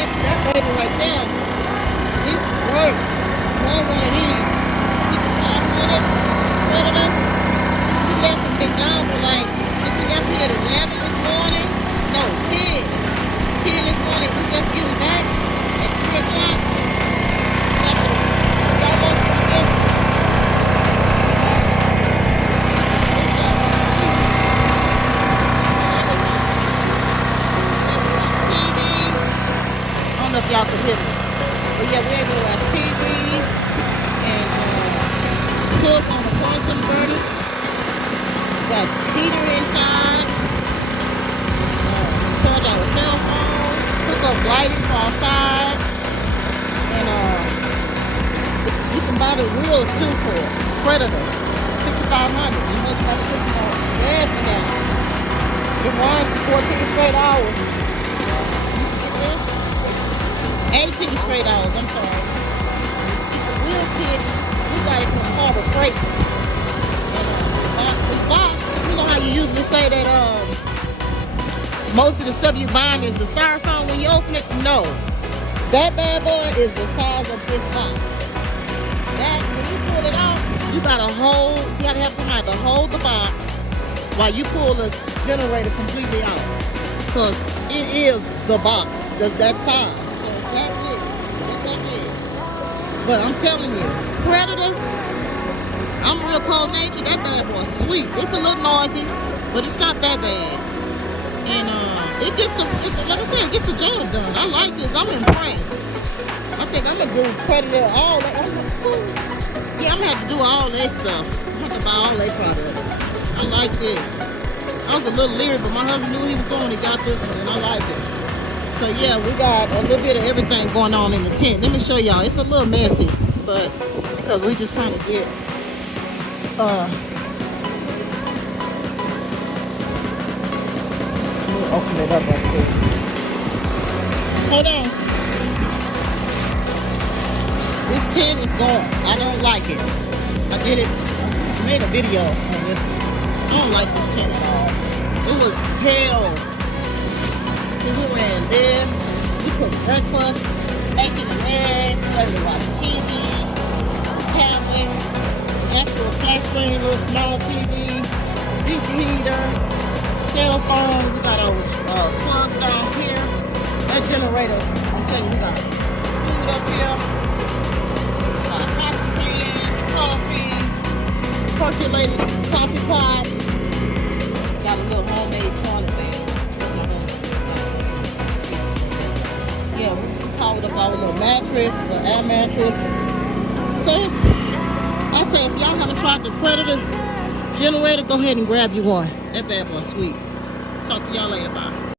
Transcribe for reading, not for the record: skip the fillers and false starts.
That baby right there, this works. One of these, 6,500 predator. We left them been down for like, we left here at 11 this morning. No, 10. 10 this morning. We just getting back at 3 o'clock. We almost empty. I don't know if y'all can hear me. But yeah, we're able to watch TV and cook on the porch inverter. Got heater inside. Charge our cell phone. Hook up lighting for outside. And you can buy the wheels too for it. Predator. 6,500. You know you have to put some more gas in there. It runs for 14 straight hours. 18 straight hours, I'm sorry. The wheel kit, we got it from Harbor Freight. And the box, you know how you usually say that most of the stuff you buying is the styrofoam when you open it? No. That bad boy is the size of this box. That, when you pull it out, you gotta have somebody to hold the box while you pull the generator completely out. Because it is the box, that size. That's it. That's it. But I'm telling you, Predator, I'm real cold natured. That bad boy sweet. It's a little noisy, but it's not that bad. And it gets the like I said, it gets the job done. I like this. I'm impressed. I think I'm gonna do Predator all that. Yeah, I'm gonna have to do all that stuff. I'm gonna have to buy all that products. I like this. I was a little leery, but my husband knew what he was doing. He got this one, and I like it. So yeah, we got a little bit of everything going on in the tent. Let me show y'all. It's a little messy, but because we just trying to get let me open it up right quick. Hold on. This tent is going. I don't like it. I made a video on this one. I don't like this tent at all. It was hell. We ran this, we cooked breakfast, bacon and eggs, let me watch TV, tablet, actual flat screen, little small TV, deep heater, cell phone, we got our plugs down here, that generator, I'm telling you, we got food up here, we got coffee pans, coffee, percolated coffee pot, got a little homemade toilet thing. Yeah, we powered up our little mattress, the air mattress. So, I say if y'all haven't tried the Predator generator, go ahead and grab you one. That bad boy sweet. Talk to y'all later. Bye.